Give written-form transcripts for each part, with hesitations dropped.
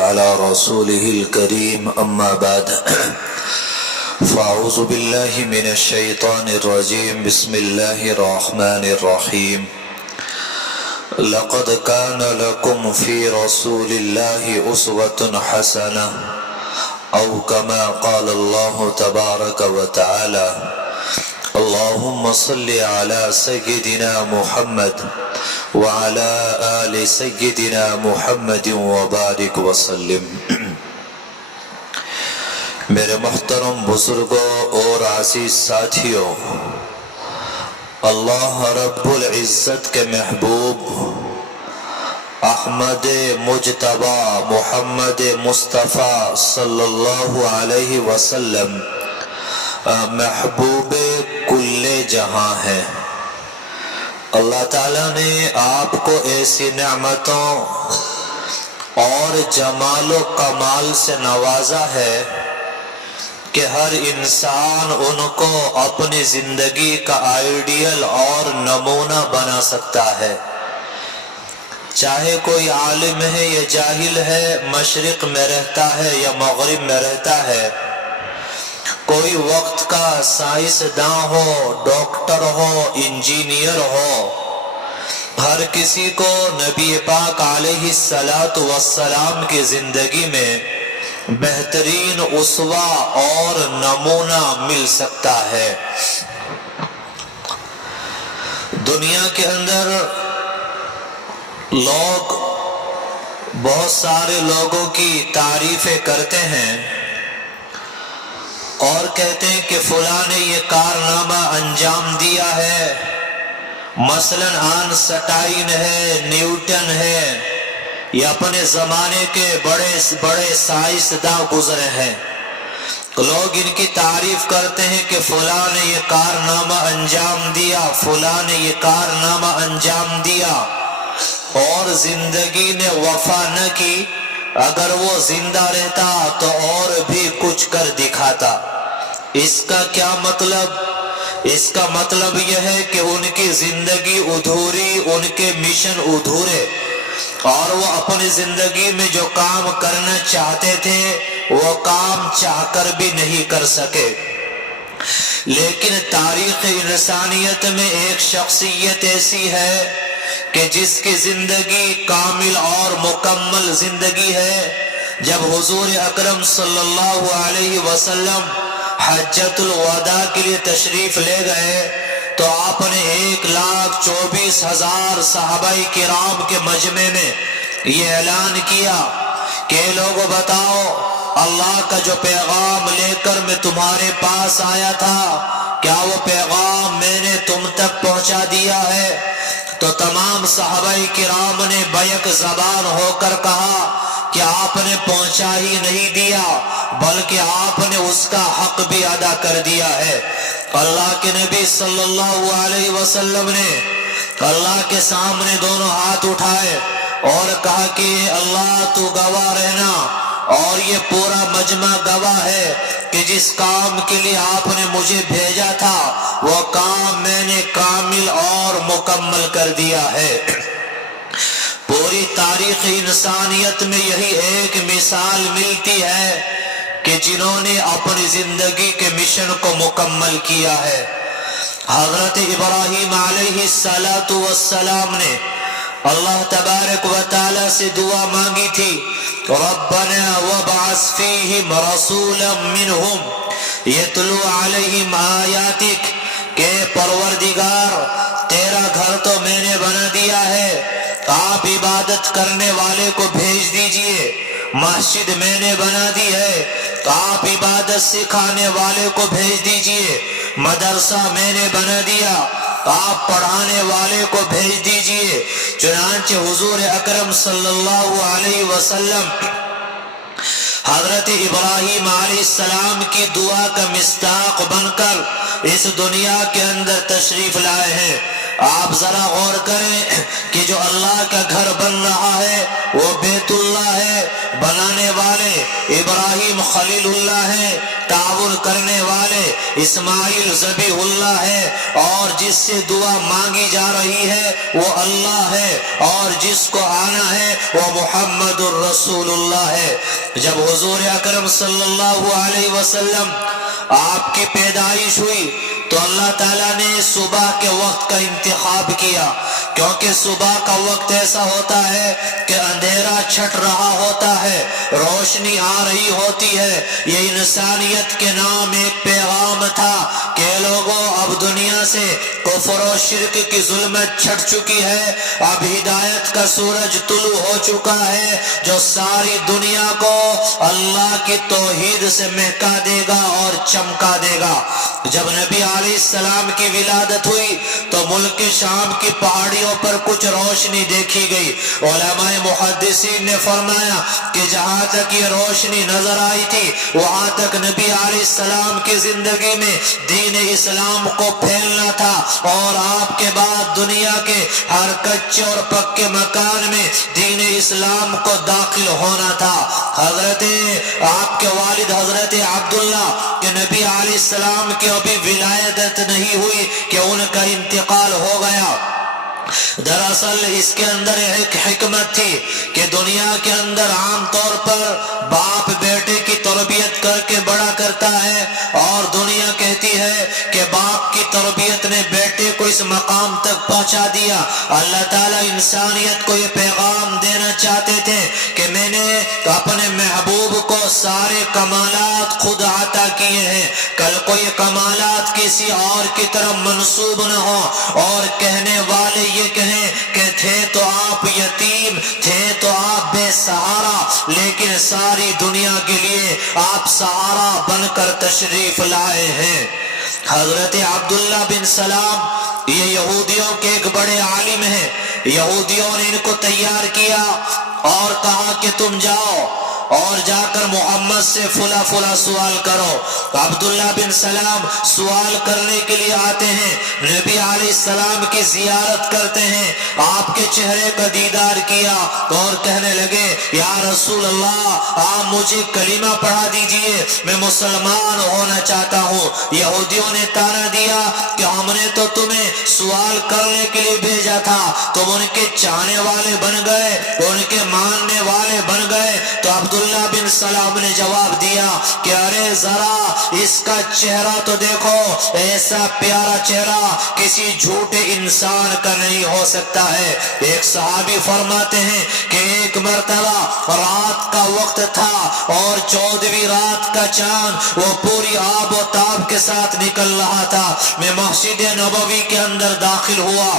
على رسوله الكريم أما بعد فأعوذ بالله من الشيطان الرجيم بسم الله الرحمن الرحيم لقد كان لكم في رسول الله أسوة حسنة أو كما قال الله تبارك وتعالى اللهم صل على سيدنا محمد وعلى آل سيدنا محمد وبارك وسلم۔ میرے محترم بزرگوں اور عزیز ساتھیوں، اللہ رب العزت کے محبوب احمد مجتبی محمد مصطفیٰ صلی اللہ علیہ وسلم محبوب کل جہاں ہے۔ اللہ تعالیٰ نے آپ کو ایسی نعمتوں اور جمال و کمال سے نوازا ہے کہ ہر انسان ان کو اپنی زندگی کا آئیڈیل اور نمونہ بنا سکتا ہے، چاہے کوئی عالم ہے یا جاہل ہے، مشرق میں رہتا ہے یا مغرب میں رہتا ہے، کوئی وقت کا سائنسداں ہو، ڈاکٹر ہو، انجینئر ہو، ہر کسی کو نبی پاک علیہ السلام کی زندگی میں بہترین اسوہ اور نمونہ مل سکتا ہے۔ دنیا کے اندر لوگ بہت سارے لوگوں کی تعریفیں کرتے ہیں اور کہتے ہیں کہ فلاں نے یہ کارنامہ انجام دیا ہے، مثلاً آئنسٹائن ہے، نیوٹن ہے، یا اپنے زمانے کے بڑے سائنسداں گزرے ہیں۔ لوگ ان کی تعریف کرتے ہیں کہ فلاں نے یہ کارنامہ انجام دیا، فلاں نے یہ کارنامہ انجام دیا، اور زندگی نے وفا نہ کی۔ اگر وہ زندہ رہتا تو اور بھی کچھ کر دکھاتا۔ اس کا کیا مطلب؟ اس کا مطلب یہ ہے کہ ان کی زندگی ادھوری، ان کے مشن ادھورے، اور وہ اپنی زندگی میں جو کام کرنا چاہتے تھے وہ کام چاہ کر بھی نہیں کر سکے۔ لیکن تاریخ انسانیت میں ایک شخصیت ایسی ہے کہ جس کی زندگی کامل اور مکمل زندگی ہے۔ جب حضور اکرم صلی اللہ علیہ وسلم حجۃ الوداع کے لیے تشریف لے گئے تو آپ نے 1,24,000 صحابہ کرام کے مجمع میں یہ اعلان کیا کہ لوگوں بتاؤ، اللہ کا جو پیغام لے کر میں تمہارے پاس آیا تھا، کیا وہ پیغام میں نے تم تک پہنچا دیا ہے؟ تو تمام صحابہ کرام نے بیک زبان ہو کر کہا کہ آپ نے پہنچا ہی نہیں دیا، بلکہ آپ نے اس کا حق بھی ادا کر دیا ہے۔ اللہ کے نبی صلی اللہ علیہ وسلم نے اللہ کے سامنے دونوں ہاتھ اٹھائے اور کہا کہ اللہ تو گواہ رہنا، اور یہ پورا مجمع گواہ ہے کہ جس کام کے لیے آپ نے مجھے بھیجا تھا وہ کام میں نے کامل اور مکمل کر دیا ہے۔ پوری تاریخ انسانیت میں یہی ایک مثال ملتی ہے کہ جنہوں نے اپنی زندگی کے مشن کو مکمل کیا ہے۔ حضرت ابراہیم علیہ السلام نے اللہ تبارک و تعالی سے دعا مانگی تھی، ربنا وابعث فیہم رسولا منہم یتلو علیہم آیاتک، کہ پروردگار تیرا گھر تو میں نے بنا دیا ہے، آپ عبادت کرنے والے کو بھیج دیجئے، مسجد میں نے بنا دی ہے، آپ عبادت سکھانے والے کو بھیج دیجئے، مدرسہ میں نے بنا دیا، آپ پڑھانے والے کو بھیج دیجئے۔ چنانچہ حضور اکرم صلی اللہ علیہ وسلم حضرت ابراہیم علیہ السلام کی دعا کا مصداق بن کر اس دنیا کے اندر تشریف لائے ہیں۔ آپ ذرا غور کریں کہ جو اللہ کا گھر بن رہا ہے وہ بیت اللہ ہے، بنانے والے ابراہیم خلیل اللہ ہے، تعاون کرنے والے اسماعیل ذبیح اللہ ہے، اور جس سے دعا مانگی جا رہی ہے وہ اللہ ہے، اور جس کو آنا ہے وہ محمد الرسول اللہ ہے۔ جب حضور اکرم صلی اللہ علیہ وسلم آپ کی پیدائش ہوئی تو اللہ تعالیٰ نے صبح کے وقت کا انتخاب کیا، کیونکہ صبح کا وقت ایسا ہوتا ہے کہ اندھیرا چھٹ رہا ہوتا ہے، روشنی آ رہی ہوتی ہے۔ یہ انسانیت کے نام ایک پیغام تھا کہ لوگوں اب دنیا سے کفر و شرک کی ظلمت چھٹ چکی ہے، اب ہدایت کا سورج طلوع ہو چکا ہے جو ساری دنیا کو اللہ کی توحید سے مہکا دے گا اور چمکا دے گا۔ جب نبی علیہ السلام کی ولادت ہوئی تو ملک شام کی پہاڑیوں پر کچھ روشنی دیکھی گئی۔ علماء محدثین نے فرمایا کہ جہاں تک یہ روشنی نظر آئی تھی وہاں تک نبی علیہ السلام کی زندگی میں دین اسلام کو پھیلنا تھا، اور آپ کے بعد دنیا کے ہر کچے اور پکے مکان میں دین اسلام کو داخل ہونا تھا۔ حضرت آپ کے والد حضرت عبداللہ کہ نبی علیہ السلام کی ابھی ولادت نہیں ہوئی کہ ان کا انتقال ہو گیا۔ دراصل اس کے اندر ایک حکمت تھی کہ دنیا کے اندر عام طور پر باپ بیٹے کی تربیت کر کے بڑا کرتا ہے، اور دنیا کہتی ہے کہ باپ کی تربیت نے بیٹے کو اس مقام تک پہنچا دیا۔ اللہ تعالیٰ انسانیت کو یہ پیغام دینا چاہتے تھے کہ میں نے اپنے محبوب کو سارے کمالات خود عطا کیے ہیں، کل کو یہ کمالات کسی اور کی طرف منسوب نہ ہو اور کہنے والے یہ کہیں کہ تھے تو آپ یتیم، تھے تو آپ بے سہارا، لیکن ساری دنیا کے لیے آپ سہارا بن کر تشریف لائے ہیں۔ حضرت عبداللہ بن سلام یہ یہودیوں کے ایک بڑے عالم ہیں۔ یہودیوں نے ان کو تیار کیا اور کہا کہ تم جاؤ اور جا کر محمد سے فلا فلا سوال کرو۔ عبداللہ بن سلام سوال کرنے کے لیے آتے ہیں، نبی علیہ السلام کی زیارت کرتے ہیں، آپ کے چہرے کا دیدار کیا اور کہنے لگے یا رسول اللہ آپ مجھے کلمہ پڑھا دیجئے، میں مسلمان ہونا چاہتا ہوں۔ یہودیوں نے طعنہ دیا کہ ہم نے تو تمہیں سوال کرنے کے لیے بھیجا تھا، تم ان کے چاہنے والے بن گئے، ان کے ماننے والے بن گئے۔ تو عبداللہ بن سلام نے جواب دیا کہ ارے ذرا اس کا چہرہ تو دیکھو، ایسا پیارا چہرہ کسی جھوٹے انسان کا نہیں ہو سکتا ہے۔ ایک صحابی فرماتے ہیں کہ ایک مرتبہ رات کا وقت تھا اور 14ویں رات کا چاند وہ پوری آب و تاب کے ساتھ نکل رہا تھا۔ میں مسجد نبوی کے اندر داخل ہوا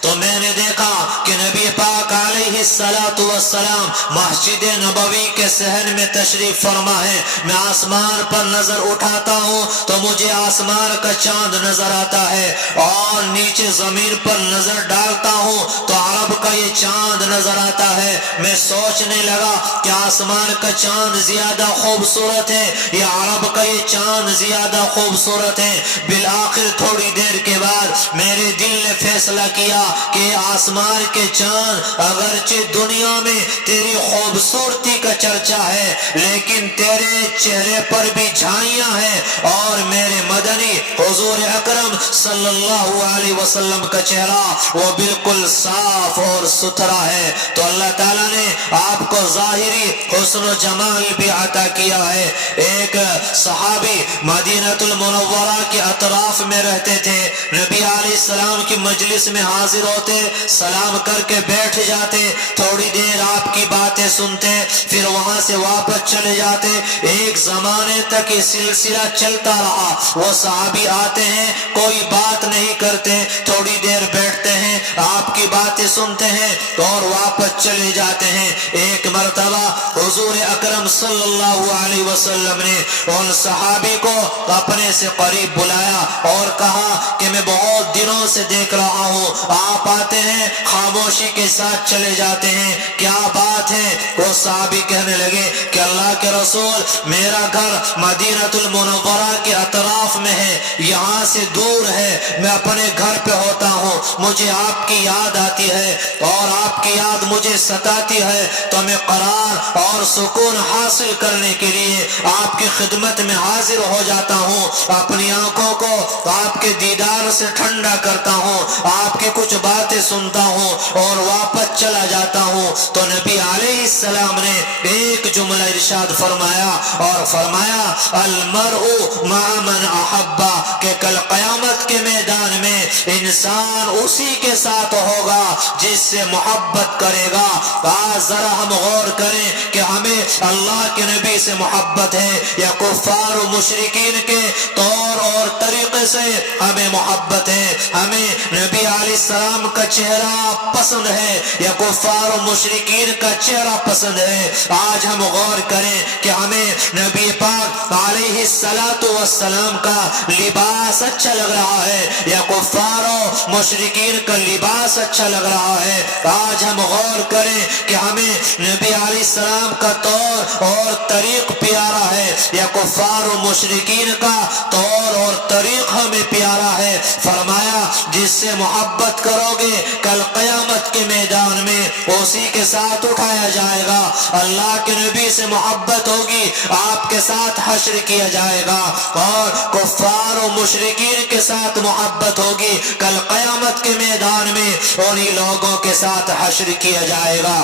تو میں نے دیکھا کہ نبی پاک علیہ السلام مسجد نبوی کے صحن میں تشریف فرما ہے۔ میں آسمان پر نظر اٹھاتا ہوں تو مجھے آسمان کا چاند نظر آتا ہے، اور نیچے زمین پر نظر ڈالتا ہوں تو عرب کا یہ چاند نظر آتا ہے۔ میں سوچنے لگا کہ آسمان کا چاند زیادہ خوبصورت ہے یا عرب کا یہ چاند زیادہ خوبصورت ہے۔ بالآخر تھوڑی دیر کے بعد میرے دل نے فیصلہ کیا کہ آسمان کے چاند اگرچہ دنیا میں تیری خوبصورتی کا چرچا ہے، لیکن تیرے چہرے پر بھی جھائیاں ہیں، اور میرے مدنی حضور اکرم صلی اللہ علیہ وسلم کا چہرہ وہ بالکل صاف اور ستھرا ہے۔ تو اللہ تعالیٰ نے آپ کو ظاہری حسن و جمال بھی عطا کیا ہے۔ ایک صحابی مدینہ المنورہ کے اطراف میں رہتے تھے، نبی علیہ السلام کی مجلس میں حاضر ہوتے، سلام کر کے بیٹھ جاتے، تھوڑی دیر آپ کی باتیں سنتے، پھر وہاں سے واپس چلے جاتے۔ ایک زمانے تک یہ سلسلہ چلتا رہا۔ وہ صحابی آتے ہیں، کوئی بات نہیں کرتے، تھوڑی دیر بیٹھتے ہیں، آپ کی باتیں سنتے ہیں اور واپس چلے جاتے ہیں۔ ایک مرتبہ حضور اکرم صلی اللہ علیہ وسلم نے ان صحابی کو اپنے سے قریب بلایا اور کہا کہ میں بہت دنوں سے دیکھ رہا ہوں آپ آتے ہیں خاموشی کے ساتھ چلے جاتے ہیں، کیا بات ہے؟ وہ صحابی کہنے لگے کہ اللہ کے رسول میرا گھر مدینہ المنورہ کے اطراف میں ہے، یہاں سے دور ہے، میں اپنے گھر پہ ہوتا ہوں، مجھے آپ کی یاد آتی ہے اور آپ کی یاد مجھے ستاتی ہے، تو میں قرار اور سکون حاصل کرنے کے لیے آپ کی خدمت میں حاضر ہو جاتا ہوں، اپنی آنکھوں کو آپ کے دیدار سے ٹھنڈا کرتا ہوں، آپ کی کچھ باتیں سنتا ہوں اور واپس چلا جاتا ہوں۔ تو نبی علیہ السلام نے ایک جملہ ارشاد فرمایا اور فرمایا المرء مع من احبا، کہ کل قیامت کے میدان میں انسان اسی کے ساتھ ہوگا جس سے محبت کرے گا۔ آج ذرا ہم غور کریں کہ ہمیں اللہ کے نبی سے محبت ہے یا کفار و مشرکین کے طور اور طریقے سے ہمیں محبت ہے؟ ہمیں نبی علیہ السلام کا چہرہ پسند ہے یا کفار و مشرکین کا چہرہ پسند ہے؟ آج ہم غور کریں کہ ہمیں نبی پاک علیہ السلام کا لباس اچھا لگ رہا ہے یا کفار و مشرکین کا لباس اچھا لگ رہا ہے؟ آج ہم غور کریں کہ ہمیں نبی علیہ السلام کا طور اور طریق پیارا ہے یا کفار و مشرکین کا طور اور طریق ہمیں پیارا ہے؟ فرمایا جس سے محبت کرو گے کل قیامت کے میدان میں اسی کے ساتھ اٹھایا جائے گا۔ اللہ کے نبی سے محبت ہوگی، آپ کے ساتھ حشر کیا جائے گا، اور کفار و مشرکین کے ساتھ محبت ہوگی، کل قیامت کے میدان میں انہی لوگوں کے ساتھ حشر کیا جائے گا۔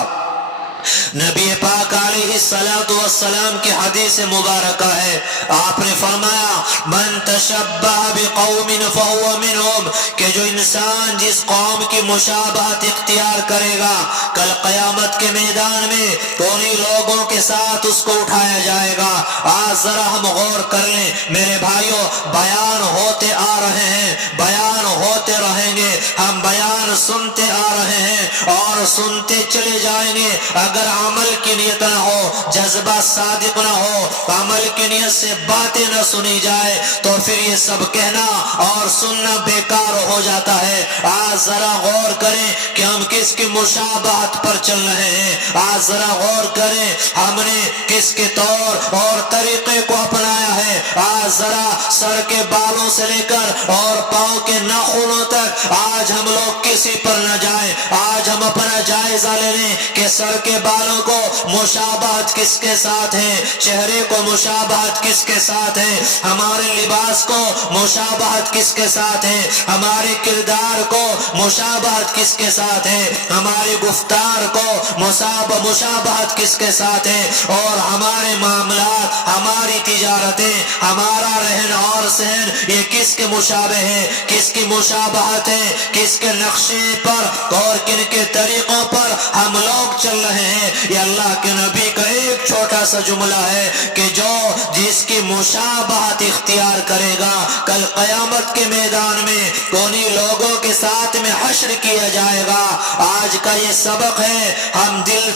نبی پاک علیہ السلام کی حدیث مبارکہ ہے، آپ نے فرمایا من تشبہ بقوم فہو منہم، کہ جو انسان جس قوم کی مشابہت اختیار کرے گا کل قیامت کے میدان میں انہی لوگوں کے ساتھ اس کو اٹھایا جائے گا۔ آج ذرا ہم غور کر لیں میرے بھائیوں، بیان ہوتے آ رہے ہیں، بیان ہوتے رہیں گے، ہم بیان سنتے آ رہے ہیں اور سنتے چلے جائیں گے۔ اگر عمل کی نیت نہ ہو، جذبہ صادق نہ ہو، عمل کی نیت سے باتیں نہ سنی جائے تو پھر یہ سب کہنا اور سننا بیکار ہو جاتا ہے۔ آج ذرا غور کریں کہ ہم کس کی مشابہت پر چل رہے ہیں، آج ذرا غور کریں ہم نے کس کے طور اور طریقے کو اپنایا ہے۔ آج ذرا سر کے بالوں سے لے کر اور پاؤں کے ناخنوں تک آج ہم لوگ کسی پر نہ جائیں، آج ہم اپنا جائزہ لے لیں کہ سر کے بالوں کو مشابہت کس کے ساتھ ہے، چہرے کو مشابہت کس کے ساتھ ہے، ہمارے لباس کو مشابہت کس کے ساتھ ہے، ہمارے کردار کو مشابہت کس کے ساتھ ہے، ہماری گفتار کو مشابہت کس کے ساتھ ہے، اور ہمارے معاملات، ہماری تجارتیں، ہمارا رہن اور سہن یہ کس کے مشابہ ہے، کس کی مشابہت ہے، کس کے نقشے پر اور کن کے طریقوں پر ہم لوگ چل رہے ہیں۔ یہ اللہ کے نبی کا ایک چھوٹا سا جملہ ہے کہ جو جس کی مشابہت اختیار کرے گا کل قیامت کے میدان میں انہی لوگوں کے ساتھ میں حشر کیا جائے گا۔ آج کا یہ سبق ہے، ہم دل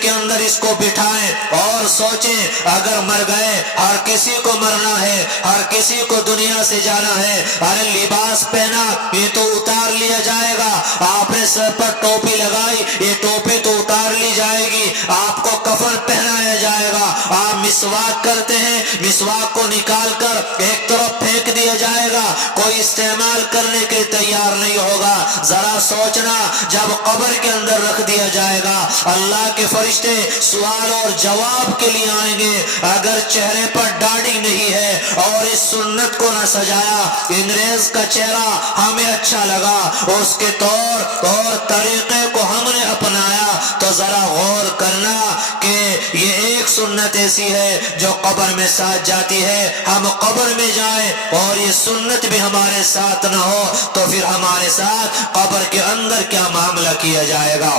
کے اندر اس کو بٹھائیں اور سوچیں اگر مر گئے، ہر کسی کو مرنا ہے، ہر کسی کو دنیا سے جانا ہے، ارے لباس پہنا یہ تو اتار لیا جائے گا، آپ نے سر پر ٹوپی لگائی یہ ٹوپی تو اتار لی جائے گی، آپ کو کفن پہنایا جائے گا، آپ مسواک کرتے ہیں مسواک کو نکال کر ایک طرف پھینک دیا جائے گا، کوئی استعمال کرنے کے تیار نہیں ہوگا۔ ذرا سوچنا جب قبر کے اندر رکھ دیا جائے گا اللہ کے فرشتے سوال اور جواب کے لیے آئیں گے، اگر چہرے پر داڑھی نہیں ہے اور اس سنت کو نہ سجایا، انگریز کا چہرہ ہمیں اچھا لگا، اس کے طور اور طریقے کو ہم نے اپنایا، تو ذرا غور کرنا کہ یہ ایک سنت ایسی ہے جو قبر میں ساتھ جاتی ہے، ہم قبر میں جائیں اور یہ سنت بھی ہمارے ساتھ نہ ہو تو پھر ہمارے ساتھ قبر کے اندر کیا معاملہ کیا جائے گا۔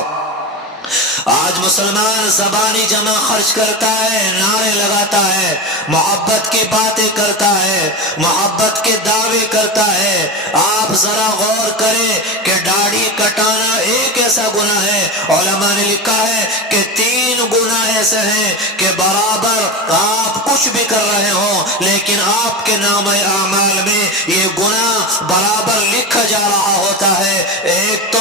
آج مسلمان زبانی جمع خرچ کرتا ہے، نعرے لگاتا ہے، محبت کی باتیں کرتا ہے، محبت کے دعوے کرتا ہے۔ آپ ذرا غور کریں کہ داڑھی کٹانا ایک ایسا گناہ ہے، علماء نے لکھا ہے کہ 3 گناہ ایسے ہیں کہ برابر آپ کچھ بھی کر رہے ہوں لیکن آپ کے نام اعمال میں یہ گناہ برابر لکھا جا رہا ہوتا ہے۔ ایک تو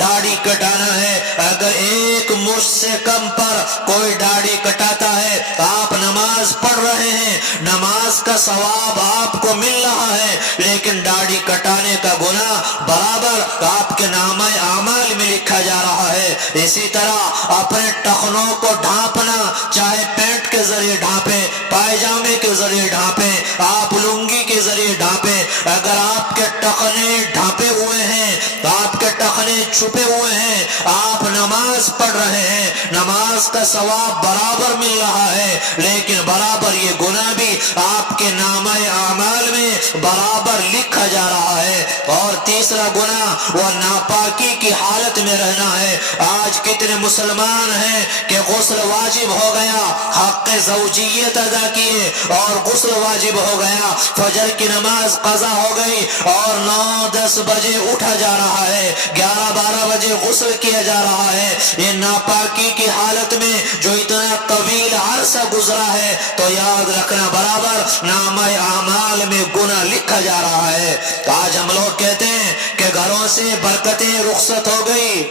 داڑھی کٹانا ہے، اگر ایک مجھ سے کم پر کوئی داڑھی کٹاتا ہے، آپ نماز پڑھ رہے ہیں، نماز کا ثواب آپ کو مل رہا ہے لیکن داڑھی کٹانے کا گناہ برابر آپ کے نامہ اعمال میں لکھا جا رہا ہے۔ اسی طرح اپنے ٹخنوں کو ڈھانپنا، چاہے پینٹ کے ذریعے ڈھانپیں، پائجامے کے ذریعے ڈھانپیں، آپ لنگی کے ذریعے ڈھانپیں، اگر آپ کے ٹخنے ڈھانپے ہوئے ہیں، آپ کے ٹخنے چھپے ہوئے ہیں، آپ نماز پڑھ رہے ہیں، نماز کا ثواب برابر مل رہا ہے لیکن برابر یہ گناہ بھی آپ کے نامہ اعمال میں برابر لکھا جا رہا ہے۔ اور تیسرا گناہ وہ ناپاکی کی حالت میں رہنا ہے۔ آج کتنے مسلمان ہیں کہ غسل واجب ہو گیا، حق زوجیت ادا کیے اور غسل واجب ہو گیا، فجر کی نماز قضا ہو گئی اور 9-10 بجے اٹھا جا رہا ہے، 11-12 بجے غسل کیا جا رہا ہے۔ یہ ناپاکی کی حالت میں جو اتنا طویل عرصہ گزرا ہے تو یاد رکھنا برابر نامہ اعمال میں گناہ لکھا جا رہا ہے۔ آج ہم لوگ کہتے ہیں کہ گھروں سے برکتیں رخصت ہو گئی،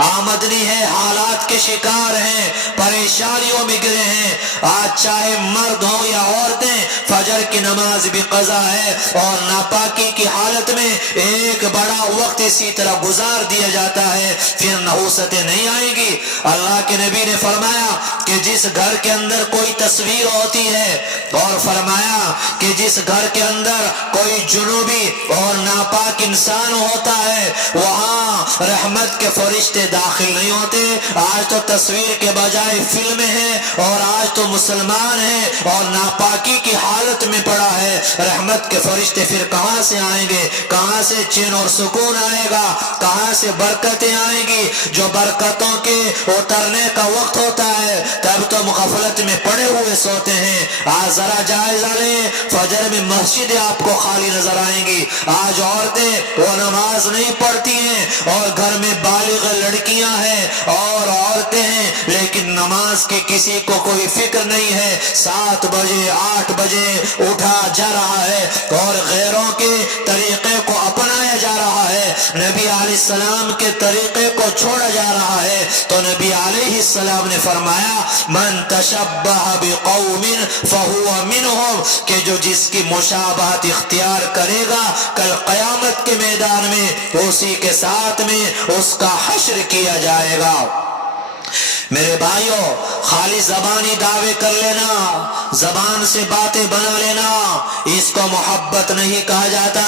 آمدنی ہے، حالات کے شکار ہیں، پریشانیوں میں گرے ہیں۔ آج چاہے مرد ہو یا عورتیں، فجر کی نماز بھی قضا ہے اور ناپاکی کی حالت میں ایک بڑا وقت اسی طرح گزار دیا جاتا ہے، پھر نحوستیں نہیں آئیں گی۔ اللہ کے نبی نے فرمایا کہ جس گھر کے اندر کوئی تصویر ہوتی ہے اور فرمایا کہ جس گھر کے اندر کوئی جنوبی اور ناپاک انسان ہوتا ہے وہاں رحمت کے فرشتے داخل نہیں ہوتے۔ آج تو تصویر کے بجائے فلمیں ہیں اور آج تو مسلمان ہیں اور ناپاکی کی حالت میں پڑا ہے، رحمت کے فرشتے پھر کہاں سے آئیں گے؟ کہاں سے چین اور سکون آئے گا؟ کہاں سے برکتیں آئیں گی؟ جو برکتوں کے اترنے کا وقت ہوتا ہے تب تو غفلت میں پڑے ہوئے سوتے ہیں۔ آج ذرا جائزہ لیں، فجر میں مسجدیں آپ کو خالی نظر آئیں گی۔ آج عورتیں وہ نماز نہیں پڑھتی ہیں اور گھر میں بالغ لڑکیاں ہیں اور عورتیں ہیں لیکن نماز کی کسی کو کوئی فکر نہیں ہے۔ 7 بجے 8 بجے اٹھا جا رہا ہے اور غیروں کے طریقے کو اپنایا جا رہا ہے، نبی علیہ السلام کے طریقے کو چھوڑا جا رہا ہے۔ تو نبی علیہ السلام نے فرمایا من تشبہ بقوم فہو منہم، کہ جو جس کی مشابہت اختیار کرے گا کل قیامت کے میدان میں اسی کے ساتھ میں اس کا حشر کیا جائے گا۔ میرے بھائیوں، خالی زبانی دعوے کر لینا، زبان سے باتیں بنا لینا، اس کو محبت نہیں کہا جاتا۔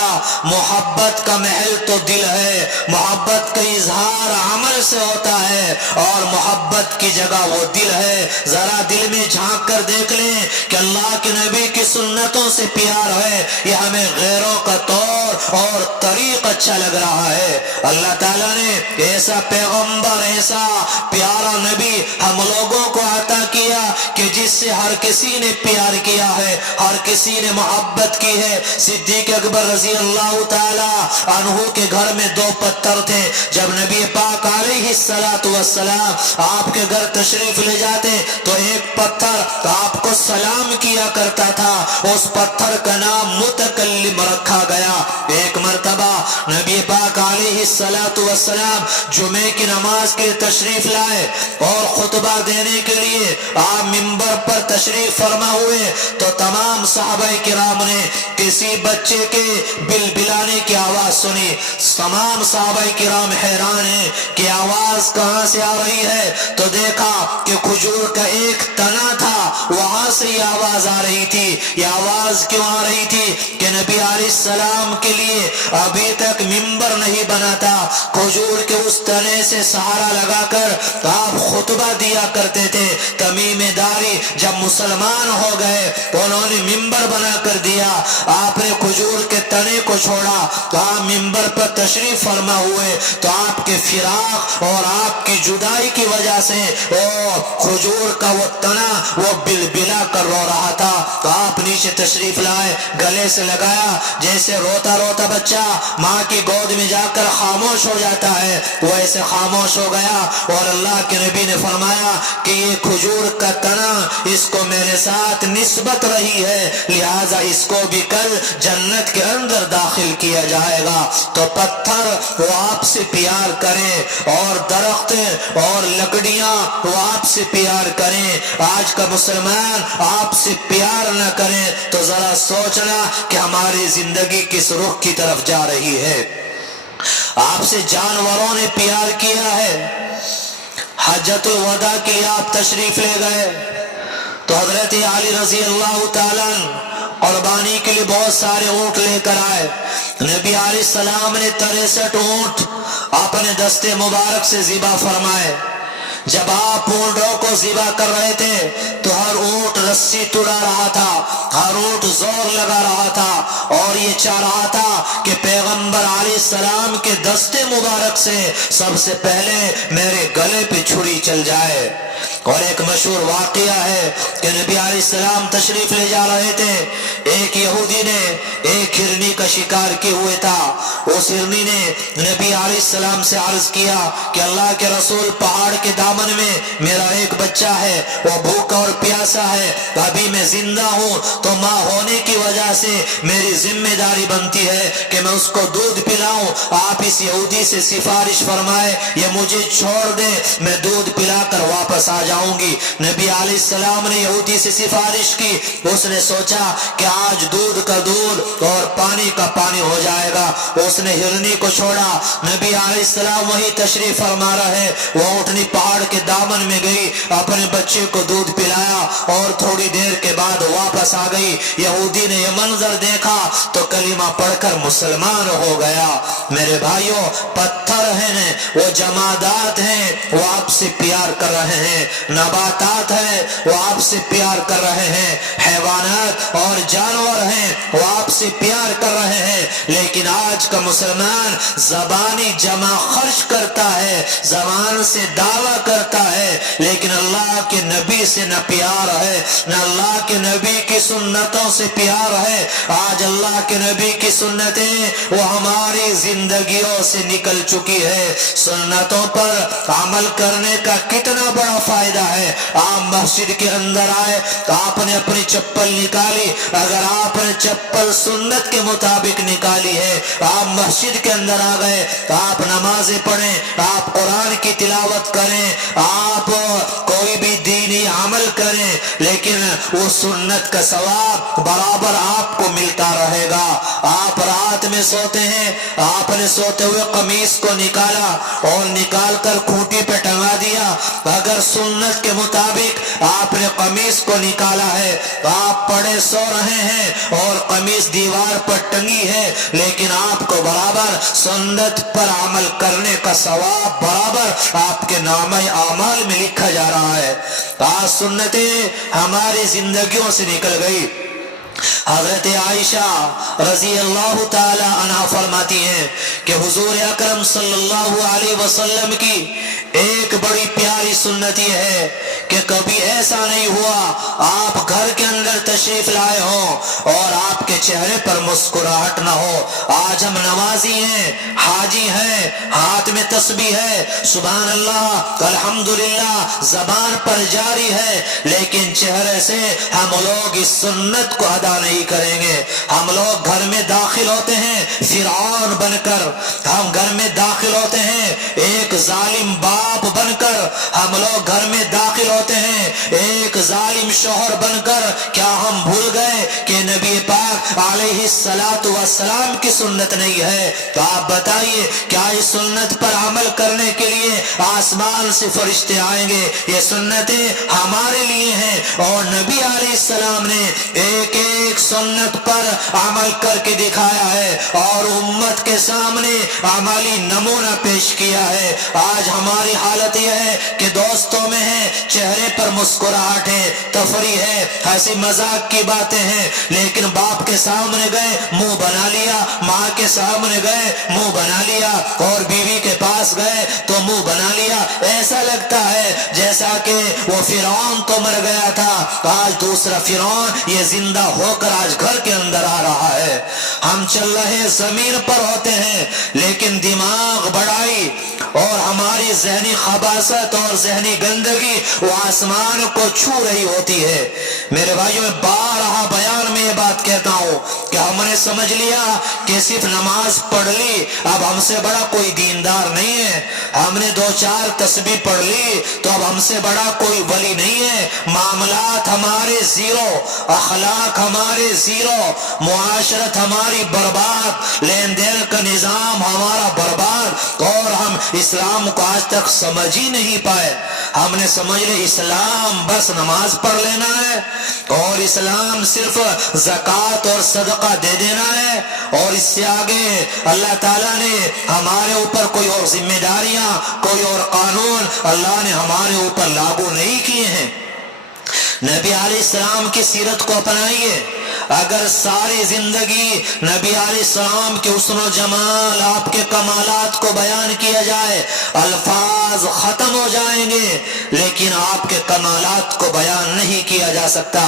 محبت کا محل تو دل ہے، محبت کا اظہار عمل سے ہوتا ہے اور محبت کی جگہ وہ دل ہے۔ ذرا دل میں جھانک کر دیکھ لیں کہ اللہ کے نبی کی سنتوں سے پیار ہے یا ہمیں غیروں کا طور اور طریق اچھا لگ رہا ہے۔ اللہ تعالیٰ نے ایسا پیغمبر، ایسا پیارا نبی ہم لوگوں کو عطا کیا کہ جس سے ہر کسی نے پیار کیا ہے، ہر کسی نے محبت کی ہے۔ صدیق اکبر رضی اللہ تعالی عنہ کے گھر میں 2 پتھر تھے، جب نبی پاک علیہ السلام آپ کے گھر تشریف لے جاتے تو ایک پتھر آپ کو سلام کیا کرتا تھا، اس پتھر کا نام متکلم رکھا گیا۔ ایک مرتبہ نبی پاک علیہ السلام جمعے کی نماز کے تشریف لائے اور خطبہ دینے کے لیے آپ منبر پر تشریف فرما ہوئے تو تمام صحابہ کرام نے کسی بچے کے بلبلانے کی آواز سنی۔ تمام صحابہ کرام حیران ہیں کہ آواز کہاں سے آ رہی ہے، تو دیکھا کہ کھجور کا ایک تنا تھا وہاں سے یہ آواز آ رہی تھی. یہ آواز کیوں آ رہی تھی کہ نبی علیہ السلام کے لیے ابھی تک ممبر نہیں بنا تھا. کھجور کے اس تنے سے سہارا لگا کر آپ خطبہ دیا کرتے تھے. تمیم داری جب مسلمان ہو گئے انہوں نے ممبر بنا کر دیا. آپ نے کھجور کے تنے کو چھوڑا تو آپ ممبر پر تشریف فرما ہوئے تو آپ کے فراق اور آپ کی جدائی کی وجہ سے وہ کھجور کا وہ تنا وہ بلبلا کر رو رہا تھا. تو آپ نیچے تشریف لائے, گلے سے لگایا. جیسے روتا روتا بچہ ماں کی گود میں جا کر خاموش ہو جاتا ہے وہ ایسے خاموش ہو گیا. اور اللہ کے نبی نے فرمایا کہ یہ کھجور کا تنا اس کو میرے ساتھ نسبت رہی ہے, لہذا اس کو بھی کل جنت کے اندر داخل کیا جائے گا. تو پتھر وہ آپ سے پیار کریں اور درخت اور لکڑیاں وہ آپ سے پیار کریں. آج کا مسلمان آپ سے پیار نہ کریں تو ذرا سوچنا کہ ہماری زندگی کس رخ کی طرف جا رہی ہے. آپ سے جانوروں نے پیار کیا ہے. حجۃ الوداع کے لیے آپ تشریف لے گئے تو حضرت علی رضی اللہ تعالیٰ قربانی کے لیے بہت سارے اونٹ لے کر آئے. نبی علیہ السلام نے 63 اونٹ اپنے دستے مبارک سے ذبح فرمائے. جب آپ اونٹوں کو ذبح کر رہے تھے تو ہر اونٹ رسی توڑا رہا تھا, ہر اونٹ زور لگا رہا تھا اور یہ چاہ رہا تھا کہ پیغمبر علیہ السلام کے دستے مبارک سے سب سے پہلے میرے گلے پہ چھری چل جائے. اور ایک مشہور واقعہ ہے کہ نبی علیہ السلام تشریف لے جا رہے تھے. ایک یہودی نے ایک ہرنی کا شکار کیے ہوئے تھا. اس ہرنی نے نبی علیہ السلام سے عرض کیا کہ اللہ کے رسول, پہاڑ کے دامن میں میرا ایک بچہ ہے, وہ بھوکا اور پیاسا ہے, ابھی میں زندہ ہوں تو ماں ہونے کی وجہ سے میری ذمہ داری بنتی ہے کہ میں اس کو دودھ پلاؤں. آپ اس یہودی سے سفارش فرمائے یہ مجھے چھوڑ دے, میں دودھ پلا کر واپس آ جاؤں گی. نبی علیہ السلام نے یہودی سے سفارش کی. اس نے سوچا کہ آج دودھ کا دودھ اور پانی کا پانی ہو جائے گا. اس نے ہرنی کو چھوڑا. نبی علیہ السلام وہی تشریف فرما رہے, وہ اونٹنی پہاڑ کے دامن میں گئی, اپنے بچے کو دودھ پلایا اور تھوڑی دیر کے بعد واپس آ گئی. یہودی نے یہ منظر دیکھا تو کلمہ پڑھ کر مسلمان ہو گیا. میرے بھائیوں, پتھر ہیں وہ جمادات ہیں, وہ آپ سے پیار کر رہے ہیں. نباتات ہیں وہ آپ سے پیار کر رہے ہیں. حیوانات اور جانور ہیں وہ آپ سے پیار کر رہے ہیں. لیکن آج کا مسلمان زبانی جمع خرچ کرتا ہے, زبان سے دعویٰ کرتا ہے, لیکن اللہ کے نبی سے نہ پیار ہے, نہ اللہ کے نبی کی سنتوں سے پیار ہے. آج اللہ کے نبی کی سنتیں وہ ہماری زندگیوں سے نکل چکی ہے. سنتوں پر عمل کرنے کا کتنا بڑا فائدہ ہے. آپ مسجد کے اندر آئے تو آپ نے اپنی چپل نکالی, اگر آپ نے چپل سنت کے مطابق نکالی ہے, آپ مسجد کے اندر آ گئے تو آپ نمازیں پڑھیں, آپ قرآن کی تلاوت کریں, آپ کوئی بھی دینی عمل کریں, لیکن وہ سنت کا ثواب برابر آپ کو ملتا رہے گا. آپ رات میں سوتے ہیں, آپ نے سوتے ہوئے قمیص کو نکالا اور نکال کر کھوٹی پہ ٹنگا دیا, اگر سنت کے مطابق آپ نے قمیص کو نکالا ہے, آپ پڑے سو رہے ہیں اور قمیص دیوار پر ٹنگی ہے, لیکن آپ کو برابر سنت پر عمل کرنے کا ثواب برابر آپ کے نامہ اعمال میں لکھا جا رہا ہے. آج سنتیں ہماری زندگیوں سے نکل گئی. حضرت عائشہ رضی اللہ تعالی عنہا فرماتی ہیں کہ حضور اکرم صلی اللہ علیہ وسلم کی ایک بڑی پیاری سنت یہ ہے کہ کبھی ایسا نہیں ہوا آپ گھر کے اندر تشریف لائے ہوں اور آپ کے چہرے پر مسکراہٹ نہ ہو. آج ہم نمازی ہیں, حاجی ہیں, ہاتھ میں تسبیح ہے, سبحان اللہ الحمدللہ زبان پر جاری ہے, لیکن چہرے سے ہم لوگ اس سنت کو ادا نہیں کریں گے. ہم لوگ گھر میں داخل ہوتے ہیں فرعون بن کر, ہم گھر میں داخل ہوتے ہیں ایک ظالم باپ بن کر, ہم لوگ گھر میں داخل ہوتے ہیں ایک ظالم شوہر بن کر. کیا ہم بھول گئے کہ نبی پاک علیہ الصلاۃ والسلام کی سنت نہیں ہے؟ تو آپ بتائیے کیا اس سنت پر عمل کرنے کے لیے آسمان سے فرشتے آئیں گے؟ یہ سنتیں ہمارے لیے ہیں اور نبی علیہ السلام نے ایک ایک سنت پر عمل کر کے دکھایا ہے اور امت کے سامنے عملی نمونہ پیش کیا ہے۔ آج ہماری حالت یہ ہے کہ دوستوں میں ہے، چہرے پر مسکراہٹ ہے، تفریح ہے، ہنسی مذاق کی باتیں ہیں، لیکن باپ کے سامنے گئے منہ بنا لیا، ماں کے سامنے گئے منہ بنا لیا، اور بیوی کے پاس گئے تو منہ بنا لیا۔ ایسا لگتا ہے جیسا کہ وہ فرعون تو مر گیا تھا، آج دوسرا فرعون یہ زندہ ہو کر آج گھر کے اندر آ رہا ہے۔ ہم چل رہے زمین پر ہوتے ہیں، لیکن دماغ بڑائی اور ہماری ذہنی خباثت اور ذہنی گندگی وہ آسمان کو چھو رہی ہوتی ہے۔ میرے بھائیوں، میں بارہا بیان میں یہ بات کہتا ہوں کہ ہم نے سمجھ لیا کہ صرف نماز پڑھ لی، اب ہم سے بڑا کوئی دیندار نہیں ہے۔ ہم نے 2-4 تسبیح پڑھ لی تو اب ہم سے بڑا کوئی ولی نہیں ہے۔ معاملات ہمارے زیرو، اخلاق ہمارے زیرو، معاشرت ہماری برباد، لین دین کا نظام ہمارا برباد، اور ہم اسلام کو آج تک سمجھ ہی نہیں پائے۔ ہم نے سمجھ لے اسلام بس نماز پڑھ لینا ہے، اور اسلام صرف زکوٰۃ اور صدقہ دے دینا ہے، اور اس سے آگے اللہ تعالیٰ نے ہمارے اوپر کوئی اور ذمہ داریاں، کوئی اور قانون اللہ نے ہمارے اوپر لاگو نہیں کیے ہیں۔ نبی علیہ السلام کی سیرت کو اپنائیے۔ اگر ساری زندگی نبی علیہ السلام کے حسن و جمال، آپ کے کمالات کو بیان کیا جائے، الفاظ ختم ہو جائیں گے، لیکن آپ کے کمالات کو بیان نہیں کیا جا سکتا۔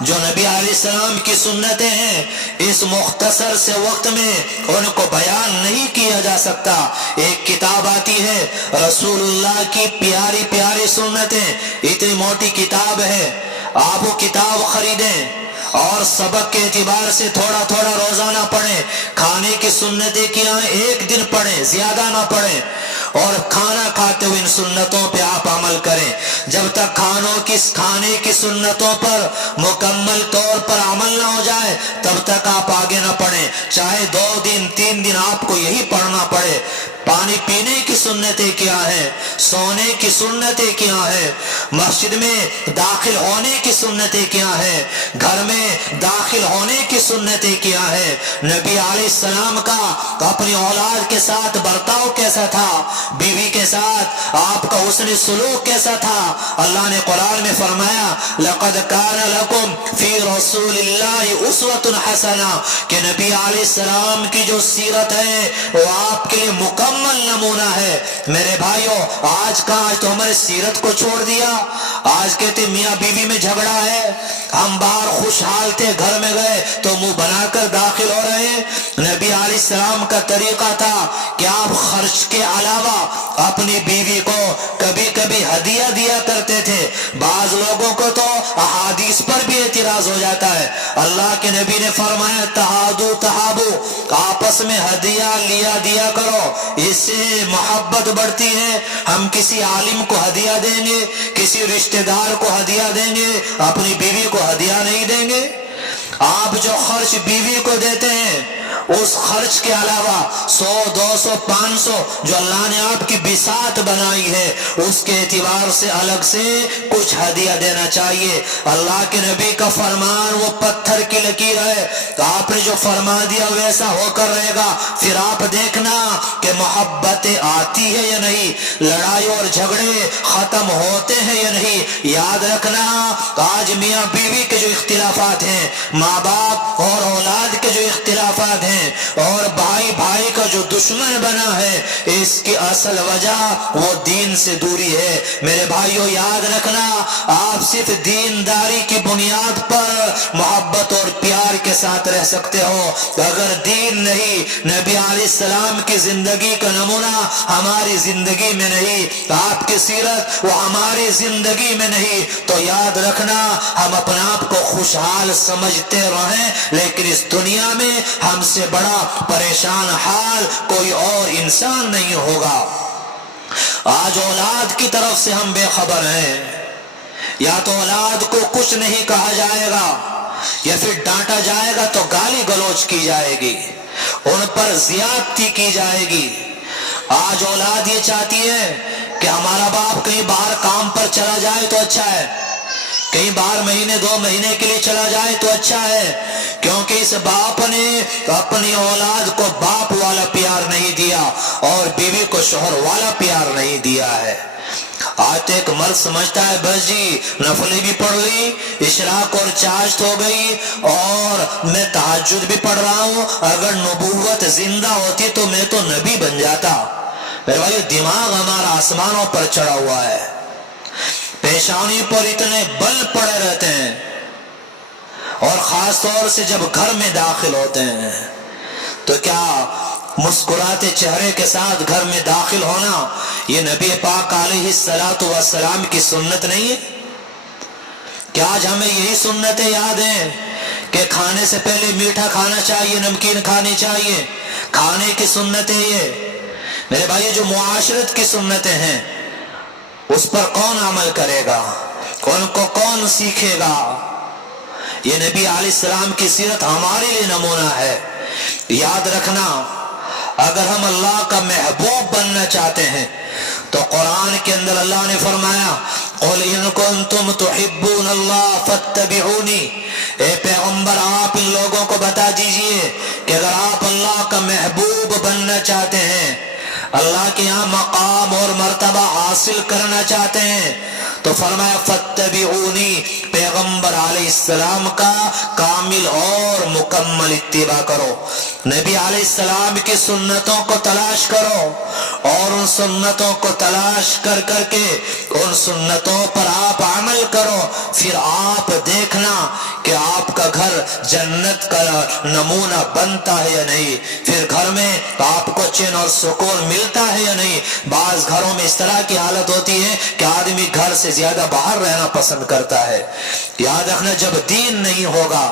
جو نبی علیہ السلام کی سنتیں ہیں، اس مختصر سے وقت میں ان کو بیان نہیں کیا جا سکتا۔ ایک کتاب آتی ہے رسول اللہ کی پیاری پیاری سنتیں، اتنی موٹی کتاب ہے، آپ وہ کتاب خریدیں اور سبق کے اعتبار سے تھوڑا تھوڑا روزانہ پڑھیں۔ کھانے کی سنتیں کیا ہیں، ایک دن پڑھیں، زیادہ نہ پڑھیں، اور کھانا کھاتے ہوئے ان سنتوں پہ آپ عمل کریں۔ جب تک کھانے کی سنتوں پر مکمل طور پر عمل نہ ہو جائے تب تک آپ آگے نہ پڑھیں، چاہے 2 دن 3 دن آپ کو یہی پڑھنا پڑے۔ پانی پینے کی سنتیں کیا ہیں، سونے کی سنتیں کیا ہیں، مسجد میں داخل ہونے کی سنتیں کیا ہیں، گھر میں داخل ہونے کی سنتیں کیا ہیں، نبی علیہ السلام کا اپنی اولاد کے ساتھ برتاؤ کیسا تھا، بیوی کے ساتھ آپ کا حسن سلوک کیسا تھا۔ اللہ نے قرآن میں فرمایا لَقَدْ كَانَ لَكُمْ فِي رَسُولِ اللَّهِ أُسْوَةٌ حَسَنَةٌ، کہ نبی علیہ السلام کی جو سیرت ہے وہ آپ کے لیے مکمل نمونہ ہے۔ میرے بھائیوں، آج تو ہم نے سیرت کو چھوڑ دیا۔ آج کہتے میاں بیوی میں جھگڑا ہے، ہم باہر خوشحال تھے، گھر میں گئے تو منہ بنا کر داخل ہو رہے ہیں۔ نبی علیہ السلام کا طریقہ تھا کہ آپ خرچ کے علاوہ اپنی بیوی کو کبھی کبھی ہدیہ دیا کرتے تھے۔ بعض لوگوں کو تو احادیث پر بھی اعتراض ہو جاتا ہے۔ اللہ کے نبی نے فرمایا تہادو تہابو، آپس میں ہدیہ لیا دیا کرو، اس سے محبت بڑھتی ہے۔ ہم کسی عالم کو ہدیہ دیں گے، کسی رشتہ دار کو ہدیہ دیں گے، اپنی بیوی کو ہدیہ نہیں دیں گے۔ آپ جو خرچ بیوی کو دیتے ہیں اس خرچ کے علاوہ 100 200 500 جو اللہ نے آپ کی بساط بنائی ہے اس کے اعتبار سے الگ سے کچھ ہدیہ دینا چاہیے۔ اللہ کے نبی کا فرمان وہ پتھر کی لکیر ہے، آپ نے جو فرما دیا ویسا ہو کر رہے گا۔ پھر آپ دیکھنا کہ محبتیں آتی ہے یا نہیں، لڑائی اور جھگڑے ختم ہوتے ہیں یا نہیں۔ یاد رکھنا آج میاں بیوی کے جو اختلافات ہیں، ماں باپ اور اولاد کے جو اختلافات ہیں، اور بھائی بھائی کا جو دشمن بنا ہے، اس کی اصل وجہ وہ دین سے دوری ہے۔ میرے بھائیوں یاد رکھنا، آپ صرف دینداری کی بنیاد پر محبت اور پیار کے ساتھ رہ سکتے ہو۔ اگر دین نہیں، نبی علیہ السلام کی زندگی کا نمونہ ہماری زندگی میں نہیں، آپ کی سیرت وہ ہماری زندگی میں نہیں، تو یاد رکھنا ہم اپنے آپ کو خوشحال سمجھتے رہیں، لیکن اس دنیا میں ہم سے بڑا پریشان حال کوئی اور انسان نہیں ہوگا۔ آج اولاد کی طرف سے ہم بے خبر ہیں، یا تو اولاد کو کچھ نہیں کہا جائے گا، یا پھر ڈانٹا جائے گا تو گالی گلوچ کی جائے گی، ان پر زیادتی کی جائے گی۔ آج اولاد یہ چاہتی ہے کہ ہمارا باپ کہیں باہر کام پر چلا جائے تو اچھا ہے، کئی بار مہینے 2 مہینے کے لیے چلا جائے تو اچھا ہے، کیونکہ اس باپ نے اپنی اولاد کو باپ والا پیار نہیں دیا اور بیوی کو شوہر والا پیار نہیں دیا ہے۔ آج تو ایک مرد سمجھتا ہے بس جی نفلیں بھی پڑھ لی، اشراق اور چاشت ہو گئی اور میں تہجد بھی پڑھ رہا ہوں، اگر نبوت زندہ ہوتی تو میں تو نبی بن جاتا۔ میرے بھائی دماغ ہمارا آسمانوں پر چڑھا ہوا ہے، پیشانی پر اتنے بل پڑے رہتے ہیں، اور خاص طور سے جب گھر میں داخل ہوتے ہیں تو کیا مسکراتے چہرے کے ساتھ گھر میں داخل ہونا یہ نبی پاک علیہ الصلوۃ والسلام کی سنت نہیں ہے؟ کیا آج ہمیں یہی سنتیں یاد ہیں کہ کھانے سے پہلے میٹھا کھانا چاہیے، نمکین کھانی چاہیے، کھانے کی سنتیں یہ؟ میرے بھائی جو معاشرت کی سنتیں ہیں اس پر کون عمل کرے گا، ان کو کون سیکھے گا؟ یہ نبی علیہ السلام کی سیرت ہمارے لیے نمونہ ہے۔ یاد رکھنا، اگر ہم اللہ کا محبوب بننا چاہتے ہیں تو قرآن کے اندر اللہ نے فرمایا قُلْ إِن كُنتُمْ تُحِبُّونَ اللَّهَ فَاتَّبِعُونِي، اے پیغمبر آپ ان لوگوں کو بتا دیجئے کہ اگر آپ اللہ کا محبوب بننا چاہتے ہیں، اللہ کے یہاں مقام اور مرتبہ حاصل کرنا چاہتے ہیں تو فرمایا فَاتَّبِعُونِي، پیغمبر علیہ السلام کا کامل اور مکمل اتباع کرو، نبی علیہ السلام کی سنتوں کو تلاش کرو، اور ان سنتوں کو تلاش کر کر کے ان سنتوں پر آپ عمل کرو، پھر آپ دیکھنا کہ آپ کا گھر جنت کا نمونہ بنتا ہے یا نہیں، پھر گھر میں آپ کو چین اور سکون ملتا ہے یا نہیں۔ بعض گھروں میں اس طرح کی حالت ہوتی ہے کہ آدمی گھر سے زیادہ باہر رہنا پسند کرتا ہے۔ یاد رکھنا، جب دین نہیں ہوگا،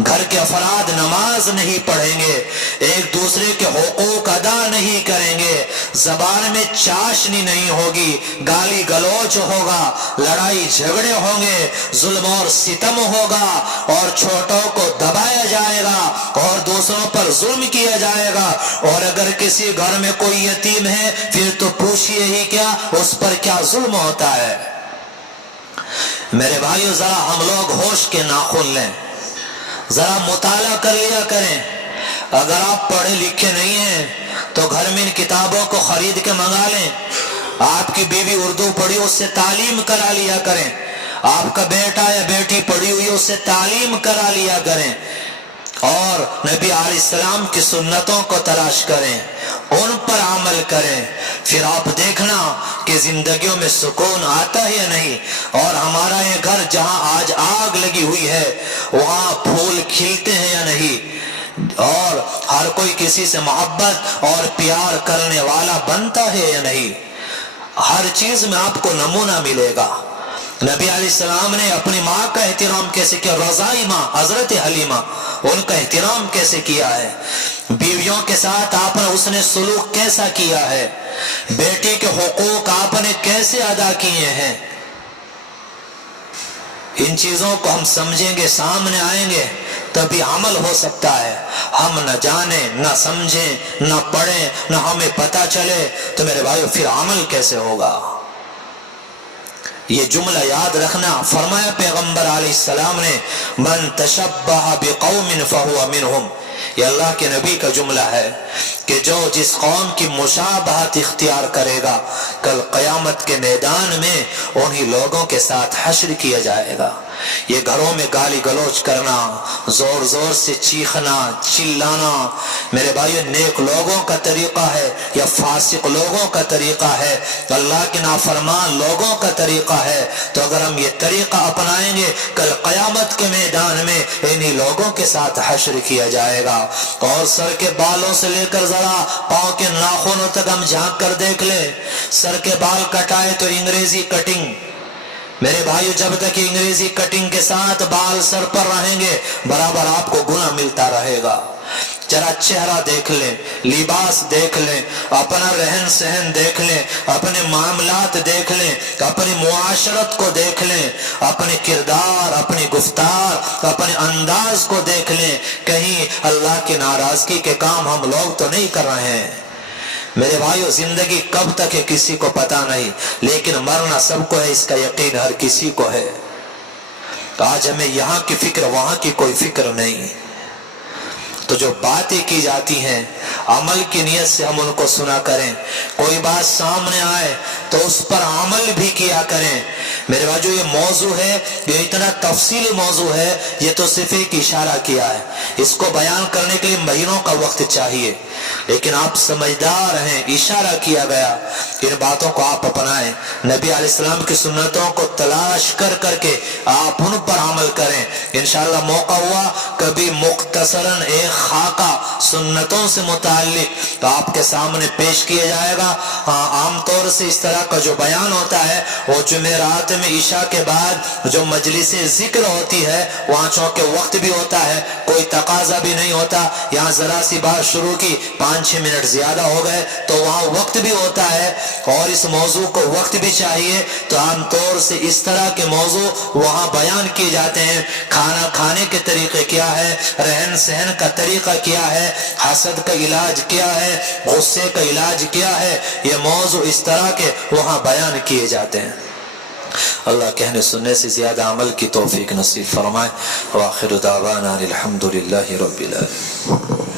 گھر کے افراد نماز نہیں پڑھیں گے، ایک دوسرے کے حقوق ادا نہیں کریں گے، زبان میں چاشنی نہیں ہوگی، گالی گلوچ ہوگا، لڑائی جھگڑے ہوں گے، ظلم اور ستم ہوگا، اور چھوٹوں کو دبایا جائے گا اور دوسروں پر ظلم کیا جائے گا، اور اگر کسی گھر میں کوئی یتیم ہے پھر تو پوچھئے ہی کیا اس پر کیا ظلم ہوتا ہے۔ میرے بھائیو ذرا ہم لوگ ہوش کے ناخن لیں، ذرا مطالعہ کر لیا کریں۔ اگر آپ پڑھے لکھے نہیں ہیں تو گھر میں ان کتابوں کو خرید کے منگا لیں، آپ کی بیوی اردو پڑھی اس سے تعلیم کرا لیا کریں، آپ کا بیٹا یا بیٹی پڑھی ہوئی اس سے تعلیم کرا لیا کریں، اور نبی علیہ السلام کی سنتوں کو تلاش کریں، ان پر عمل کریں، پھر آپ دیکھنا کہ زندگیوں میں سکون آتا ہے یا نہیں۔ اور ہمارا یہ گھر جہاں آج آگ لگی ہوئی ہے وہاں پھول کھلتے ہیں یا نہیں، اور ہر کوئی کسی سے محبت اور پیار کرنے والا بنتا ہے یا نہیں۔ ہر چیز میں آپ کو نمونہ ملے گا۔ نبی علیہ السلام نے اپنی ماں کا احترام کیسے کیا، رضائی ماں حضرت حلیمہ، ان کا احترام کیسے کیا ہے، بیویوں کے ساتھ آپ نے اس نے سلوک کیسا کیا ہے، بیٹی کے حقوق آپ نے کیسے ادا کیے ہیں۔ ان چیزوں کو ہم سمجھیں گے، سامنے آئیں گے تبھی عمل ہو سکتا ہے۔ ہم نہ جانیں، نہ سمجھیں، نہ پڑھیں، نہ ہمیں پتہ چلے تو میرے بھائیو پھر عمل کیسے ہوگا؟ یہ جملہ یاد رکھنا، فرمایا پیغمبر علیہ السلام نے من تشبہ بقوم فہو منہم، یہ اللہ کے نبی کا جملہ ہے کہ جو جس قوم کی مشابہت اختیار کرے گا کل قیامت کے میدان میں انہی لوگوں کے ساتھ حشر کیا جائے گا۔ یہ گھروں میں گالی گلوچ کرنا، زور زور سے چیخنا، چلانا، میرے بھائیو نیک لوگوں کا طریقہ ہے یا فاسق لوگوں کا طریقہ ہے، اللہ کے نافرمان لوگوں کا طریقہ ہے؟ تو اگر ہم یہ طریقہ اپنائیں گے کل قیامت کے میدان میں انہی لوگوں کے ساتھ حشر کیا جائے گا۔ اور سر کے بالوں سے لے کر ذرا پاؤں کے ناخنوں تک ہم جھانک کر دیکھ لیں، سر کے بال کٹائے تو انگریزی کٹنگ، میرے بھائیو جب تک انگریزی کٹنگ کے ساتھ بال سر پر رہیں گے برابر آپ کو گناہ ملتا رہے گا۔ ذرا چہرہ دیکھ لیں، لباس دیکھ لیں، اپنا رہن سہن دیکھ لیں، اپنے معاملات دیکھ لیں، اپنی معاشرت کو دیکھ لیں، اپنے کردار، اپنی گفتار، اپنے انداز کو دیکھ لیں، کہیں اللہ کی ناراضگی کے کام ہم لوگ تو نہیں کر رہے ہیں۔ میرے بھائیو زندگی کب تک ہے کسی کو پتا نہیں، لیکن مرنا سب کو ہے، اس کا یقین ہر کسی کو ہے۔ آج ہمیں یہاں کی فکر وہاں کی کوئی فکر نہیں. تو جو باتیں کی جاتی ہیں عمل کی نیت سے ہم ان کو سنا کریں. کوئی بات سامنے آئے تو اس پر عمل بھی کیا کریں. میرے بھائیو یہ موضوع ہے، یہ اتنا تفصیلی موضوع ہے، یہ تو صرف ایک اشارہ کیا ہے. اس کو بیان کرنے کے لیے مہینوں کا وقت چاہیے، لیکن آپ سمجھدار ہیں، اشارہ کیا گیا. ان باتوں کو آپ اپنائیں. نبی علیہ السلام کی سنتوں کو تلاش کر کر کے آپ ان پر عمل کریں. انشاءاللہ موقع ہوا کبھی مختصراً ایک خاکہ سنتوں سے متعلق آپ کے سامنے پیش کیا جائے گا. عام طور سے اس طرح کا جو بیان ہوتا ہے وہ جمعرات میں عشاء کے بعد جو مجلس ذکر ہوتی ہے وہاں چونکہ وقت بھی ہوتا ہے، کوئی تقاضا بھی نہیں ہوتا. یہاں ذرا سی بات شروع کی 5-6 منٹ زیادہ ہو گئے تو وہاں وقت بھی ہوتا ہے اور اس موضوع کو وقت بھی چاہیے. تو عام طور سے اس طرح کے موضوع وہاں بیان کیے جاتے ہیں. کھانا کھانے کے طریقے کیا ہے، رہن سہن کا طریقہ کیا ہے، حسد کا علاج کیا ہے، غصے کا علاج کیا ہے، یہ موضوع اس طرح کے وہاں بیان کیے جاتے ہیں. اللہ کہنے سننے سے زیادہ عمل کی توفیق نصیب فرمائے. وآخر دعوانا الحمدللہ رب العالمین.